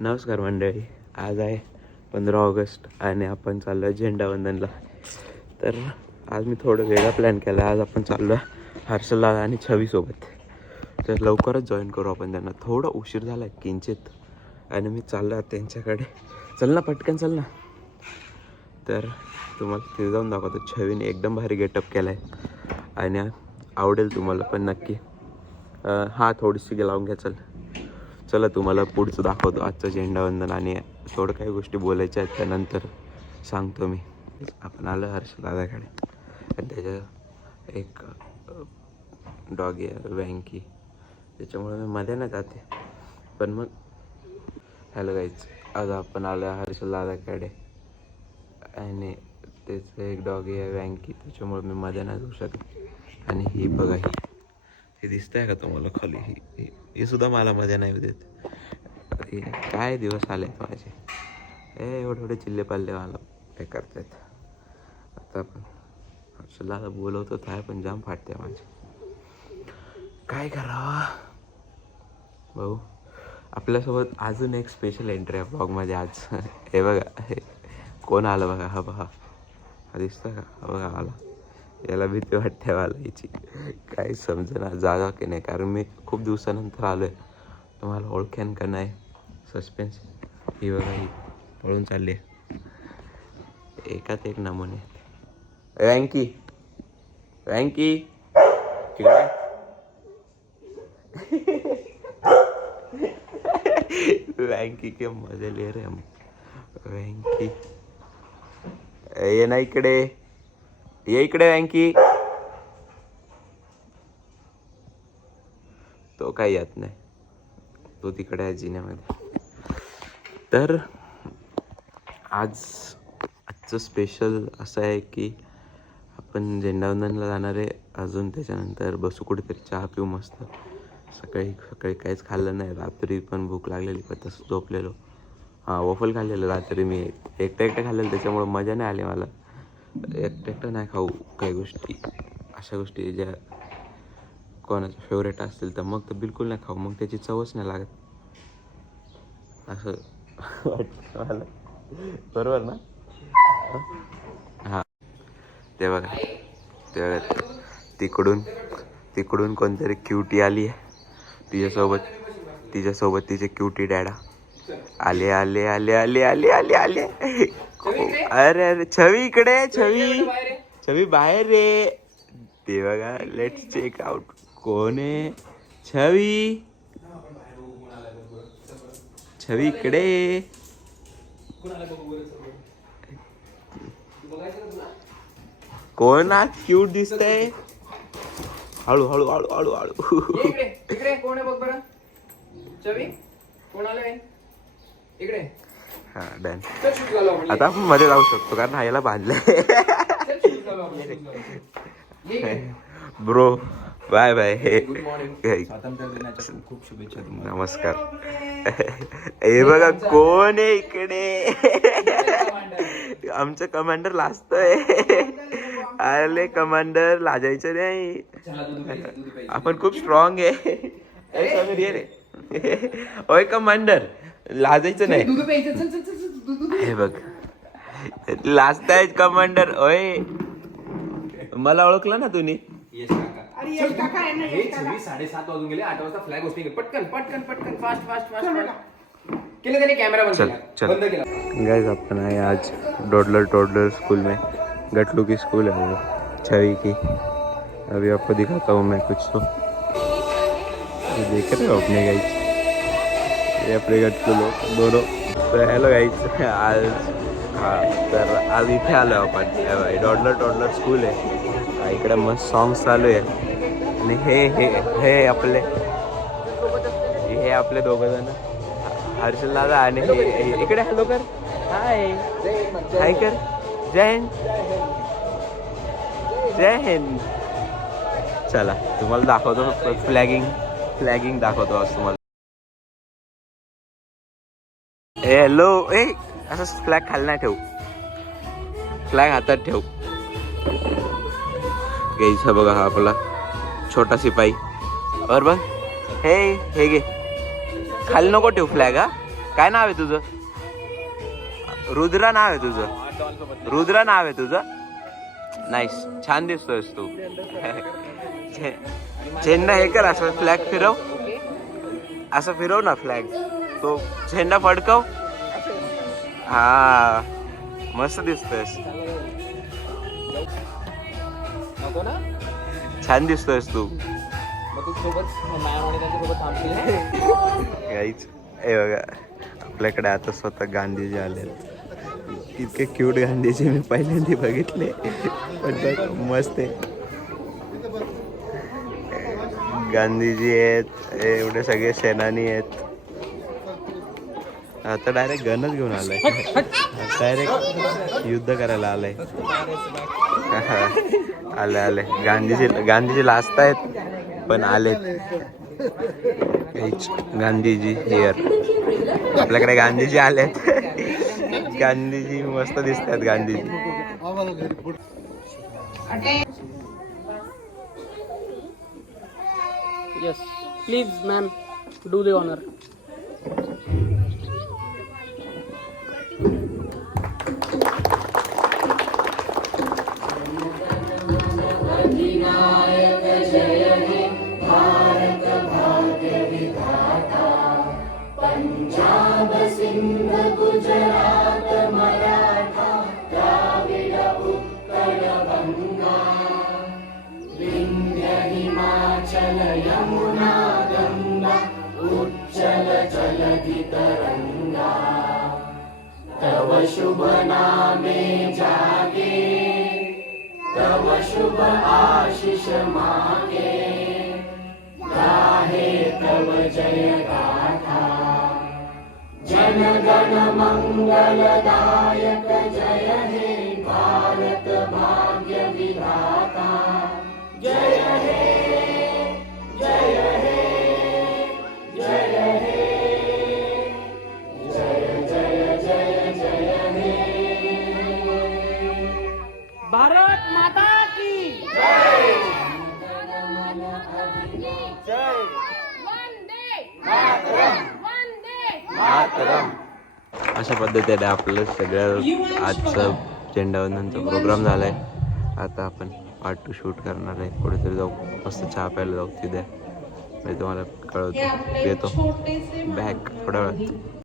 नमस्कार मंडळी, आज आहे 15 ऑगस्ट आणि आपण चाललो आहे झेंडावंदनला. तर आज मी थोडं वेगळा प्लॅन केला आहे. आज आपण चाललो आहे हर्षलला आणि छवीसोबत. तर लवकरच जॉईन करू आपण त्यांना. थोडं उशीर झाला आहे किंचित आणि मी चाललो आहे त्यांच्याकडे. चल ना पटकन, चल ना. तर तुम्हाला तिथे जाऊन दाखवतो. छवीने एकदम भारी गेटअप केला आहे आणि आवडेल तुम्हाला पण नक्की. हां, थोडीशी लावून घ्या. चला तुम्हाला पुढचं दाखवतो आजचं झेंडावंदन आणि थोडं काही गोष्टी बोलायच्या आहेत त्यानंतर सांगतो मी. आपण आलो हर्षदादाकडे आणि त्याच्या एक डॉगी आहे वँकी, त्याच्यामुळे मी मध्ये नाही जाते. पण मग हॅलो गाईज, आज आपण आलो आहे हर्षदादाकडे आणि त्याचं एक डॉगी आहे वँकी, त्याच्यामुळे मी मध्ये नाही जाऊ शकत. आणि ही बघा, हे दिसतंय का तुम्हाला खाली? ही सुद्धा मला मध्ये नाही देत. काय दिवस आले माझे. एवढे चिल्ले पाल्ले मला काय करतायत. आता पण हर्षलला बोलवतो आहे पण जाम फाटते माझे. काय करावा भाऊ. आपल्यासोबत अजून एक स्पेशल एंट्री आहे ब्लॉगमध्ये आज. हे बघा, हे कोण आलं बघा. हा बघा, हा दिसतं का? हा बघा आला. याला भीती वाटते मला याची. काही समजेना जागा की नाही, कारण मी खूप दिवसानंतर आलो आहे. तुम्हाला ओळखेन का नाही सस्पेन्स. ही बघा, ही पळून चालली एकात एक नमुने. वँकी वँकी इकडे. वँकी के मजे ले रे हम. वँकी ये ना इकडे, ये इकडे वँकी. तो काही येत नाही, तो तिकडे आहे जिन्यामध्ये. तर आजचं स्पेशल असं आहे की आपण झेंडावंदनला जाणार आहे. अजून त्याच्यानंतर बसू कुठेतरी, चहा पिऊ मस्त. सकाळी काहीच खाल्लं नाही. रात्री पण भूक लागलेली पण तसं झोपलेलो. हां, वॉफल खाल्लेलं रात्री मी एकटं खाल्लेलं, त्याच्यामुळं मजा नाही आली मला. एकटं नाही खाऊ काही गोष्टी, अशा गोष्टी ज्या कोणाच्या फेवरेट असतील तर मग तर बिलकुल नाही खाऊ, मग त्याची चवच नाही लागत असं वाटतं मला. बरोबर ना? हां, ते बघा, तिकडून कोणतरी क्युटी आली आहे. तिच्यासोबत तिचे क्युटी डॅडा आले. अरे छवी इकडे. छवी बाहेर रे. ते बघा, लेट्स चेक आउट कोण आहे. छवी इकडे. कोण आज क्यूट दिसतंय? हळू. इकडे कोण आहे बघ बरं. छवी कोण आलंय इकडे? हा, डन. आता आपण मध्ये जाऊ शकतो कारण ह्याला बांधलंय. Bro bye bye. Good morning. स्वातंत्र्य दिनाच्या खूप शुभेच्छा तुम्हाला. नमस्कार. हे बघा कोण आहे इकडे. आमचं कमांडर लाजतोय. अरे कमांडर लाजायचं नाही, आपण खूप स्ट्रॉंग आहे. समीर ये रे. ओय कमांडर, लाजायचं नाही. हे बघ, लाजतायत कमांडर. ओय, मला ओळखलं ना तुम्ही? 7:30 वाजून गेले. 8 वाजता फ्लॅग होस्टिंग. पटकन फास्ट केलं त्याने. कॅमेरा बंद केला. गाइस, अपन आए आज टोडलर स्कूल में. गटलू की स्कूल है वो, छवि की. अभी आपको दिखाता हूँ मैं कुछ. तो ये देख रहे हो अपने गाइस, ये अपने गटलू लोग दोनों. तो हेलो गाइस, तर आज इथे आलो आपण. टोडलर स्कूल आहे. इकडे मस्त सॉंग्स चालू आहे आणि हे आपले दोघं जण, हर्षल दादा आणि हे इकडे. हॅलो कर, हाय कर. जय हिंद. चला तुम्हाला दाखवतो फ्लॅगिंग दाखवतो आज तुम्हाला. हॅलो. असं फ्लॅग खाली नाही ठेवू, फ्लॅग हातात ठेवू. घ्यायचा बघा, हा आपला छोटा शिपाई. बरोबर. हे घे, खाली नको ठेवू फ्लॅग. हा काय नाव आहे तुझं? रुद्र नाव आहे तुझं? रुद्र नाव आहे तुझं? नाईस, छान दिसतोयस तू. झेंडा हे कर, असं फ्लॅग फिरव, असं फिरव ना फ्लॅग. तो झेंडा फडकव. हा, मस्त दिसतोयस, नको ना? छान दिसतोयस तू. मग तू सोबत मॅम आणि त्यांच्यासोबत थांबशील. काहीच. हे बघा, आपल्याकडे आता स्वतः गांधीजी आले. इतके क्यूट गांधीजी मी पहिल्यांदा बघितले, पण बघ मस्त आहे. गांधीजी आहेत, एवढे सगळे सेनानी आहेत. आता डायरेक्ट गनच घेऊन आलाय, डायरेक्ट युद्ध करायला आलाय. आले आले गांधीजी लाजतायत पण आलेत. गांधीजी हिअर. आपल्याकडे गांधीजी आलेत. गांधीजी मस्त दिसतात. Gandhiji Yes, please, ma'am, do the honor. Punjab Sind Gujarat Maratha Dravid Utkal Ganga Vindhya Himachal Yamuna Ganga उच्चल जलधि तरंगा तव शुभ नामे जागे तव शुभ आशीष मागे गाहे तव जय गाथा जन गण मंगलदायक जय हे भारत भाग्य विधाता जय हे जय हे जय हे जय जय जय जय हे भारत माता की जय मातरम. अशा पद्धतीने आपलं सगळं आजचं झेंडावंदनचा प्रोग्राम झालाय. आता आपण पार्ट 2 शूट करणार आहे. कुठेतरी जाऊ, मस्त चहा प्यायला जाऊ. तिथे मी तुम्हाला कळवतो, येतो बॅक थोड्या वेळात.